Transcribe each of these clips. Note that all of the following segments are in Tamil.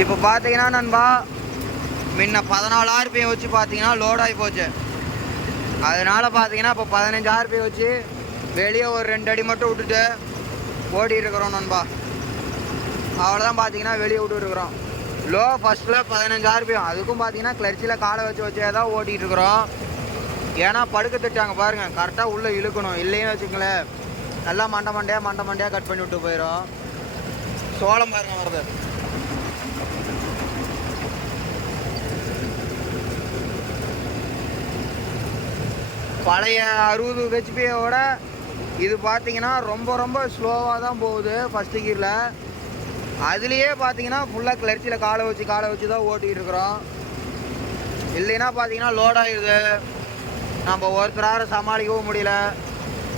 இப்போ பார்த்தீங்கன்னா நண்பா முன்ன பதினாலு ஆர்பிஎம் வச்சு பார்த்தீங்கன்னா லோட் ஆகி போச்சு. அதனால் பார்த்தீங்கன்னா இப்போ பதினஞ்சு ஆர்பிஎம் வச்சு வெளியே ஒரு ரெண்டு அடி மட்டும் விட்டுட்டு ஓடிட்டு இருக்கிறோம் நண்பா. அவ்வளோதான் பார்த்தீங்கன்னா வெளியே விட்டு இருக்கிறோம். லோ ஃபஸ்ட்டில் பதினஞ்சு ஆர்பிஎம் அதுக்கும் பார்த்தீங்கன்னா கிளர்ச்சியில் காலை வச்சு வச்சே தான் ஓட்டிகிட்டு இருக்கிறோம். ஏன்னா படுக்க திட்டாங்க பாருங்கள் கரெக்டாக உள்ளே இழுக்கணும். இல்லைன்னு வச்சுங்களேன் நல்லா மண்டை மண்டையாக மண்டை மண்டையாக கட் பண்ணி விட்டு போயிடும் சோளம் பாருங்கள் வருது. பழைய அறுபது ஹெச்பியோட இது பார்த்தீங்கன்னா ரொம்ப ரொம்ப ஸ்லோவாக தான் போகுது ஃபஸ்ட்டு கீரில் அதுலேயே பார்த்தீங்கன்னா ஃபுல்லாக கிளர்ச்சியில் காலை வச்சு காலை வச்சு தான் ஓட்டிகிட்டு இருக்கிறோம். இல்லைன்னா பார்த்தீங்கன்னா லோடாகிடுது நம்ம ஒருத்தரார சமாளிக்கவும் முடியல.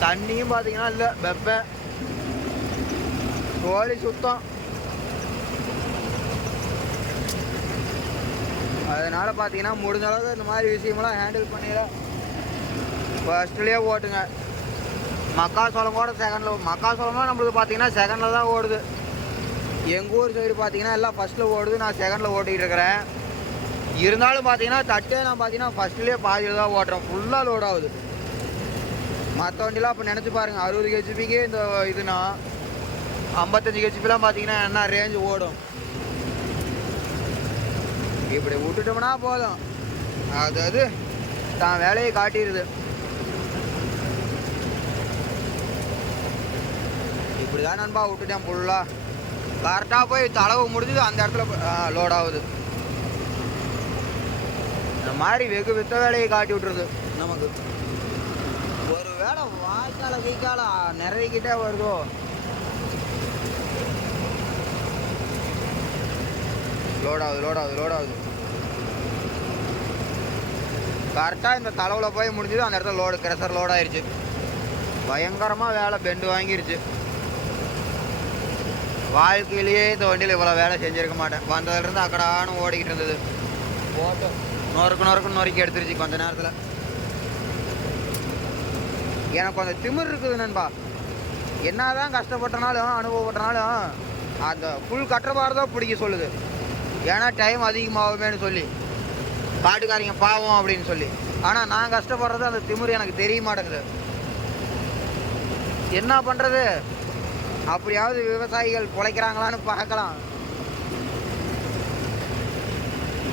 தண்ணியும் பார்த்தீங்கன்னா இல்லை வெப்ப. கோழி சுத்தம். அதனால் பார்த்தீங்கன்னா முடிஞ்ச அளவுக்கு இந்த மாதிரி விஷயமெல்லாம் ஹேண்டில் பண்ணிடலாம் ஃபஸ்ட்லேயே ஓட்டுங்க மக்காசோளம் கூட செகண்டில் மக்காசோளம்லாம் நம்மளுக்கு பார்த்தீங்கன்னா செகண்டில் தான் ஓடுது. எங்கள் ஊர் சைடு பார்த்தீங்கன்னா எல்லாம் ஃபஸ்ட்டில் ஓடுது. நான் செகண்டில் ஓட்டிகிட்டு இருக்கிறேன். இருந்தாலும் பார்த்தீங்கன்னா தட்டே நான் பார்த்தீங்கன்னா ஃபஸ்ட்லேயே பாதியில் தான் ஓட்டுறேன் ஃபுல்லாக லோட் ஆகுது. மற்ற வண்டிலாம் அப்போ நினச்சி பாருங்கள் அறுபது ஹெச்பிக்கே இந்த இதுனா ஐம்பத்தஞ்சு ஹெச்பிலாம் பார்த்தீங்கன்னா என்ன ரேஞ்சு ஓடும். இப்படி விட்டுட்டோம்னா போதும். அதாவது தான் வேலையை காட்டிடுது. இப்படி தான் நண்பா விட்டுட்டேன் ஃபுல்லாக கரெக்டாக போய் தளவு முடிஞ்சுது அந்த இடத்துல லோட் ஆகுது. இந்த மாதிரி வெகு வித்த வேலையை காட்டி விட்டுருது நமக்கு. ஒரு வேளை வாய்க்கால கீக்கால நிறையக்கிட்டே வருதோ? லோட் ஆகுது லோட் ஆகுது லோட் ஆகுது. கரெக்டாக இந்த தளவில் போய் முடிஞ்சது அந்த இடத்துல லோடு கிரசர் லோட் ஆயிடுச்சு பயங்கரமாக வேலை பெண்டு வாங்கிருச்சு. வாழ்க்கையிலேயே இந்த வண்டியில் இவ்வளோ வேலை செஞ்சுருக்க மாட்டேன். வந்ததுலேருந்து அக்கடானு ஓடிக்கிட்டு இருந்தது. போட்டு நொறுக்கு நொறுக்கு நொறுக்கி எடுத்துருச்சு கொஞ்ச நேரத்தில். எனக்கு கொஞ்சம் திமிர் இருக்குது நண்பா. என்னதான் கஷ்டப்பட்டனாலும் அனுபவப்பட்டனாலும் அந்த ஃபுல் கட்டுறப்பாடு தான் பிடிக்க சொல்லுது. ஏன்னா டைம் அதிகமாகுமேன்னு சொல்லி. காட்டுக்காரங்க பாவம் அப்படின்னு சொல்லி. ஆனால் நான் கஷ்டப்படுறது அந்த திமிர் எனக்கு தெரிய மாட்டேங்குது. என்ன பண்ணுறது அப்படியாவது விவசாயிகள் பிழைக்கிறாங்களான்னு பார்க்கலாம்.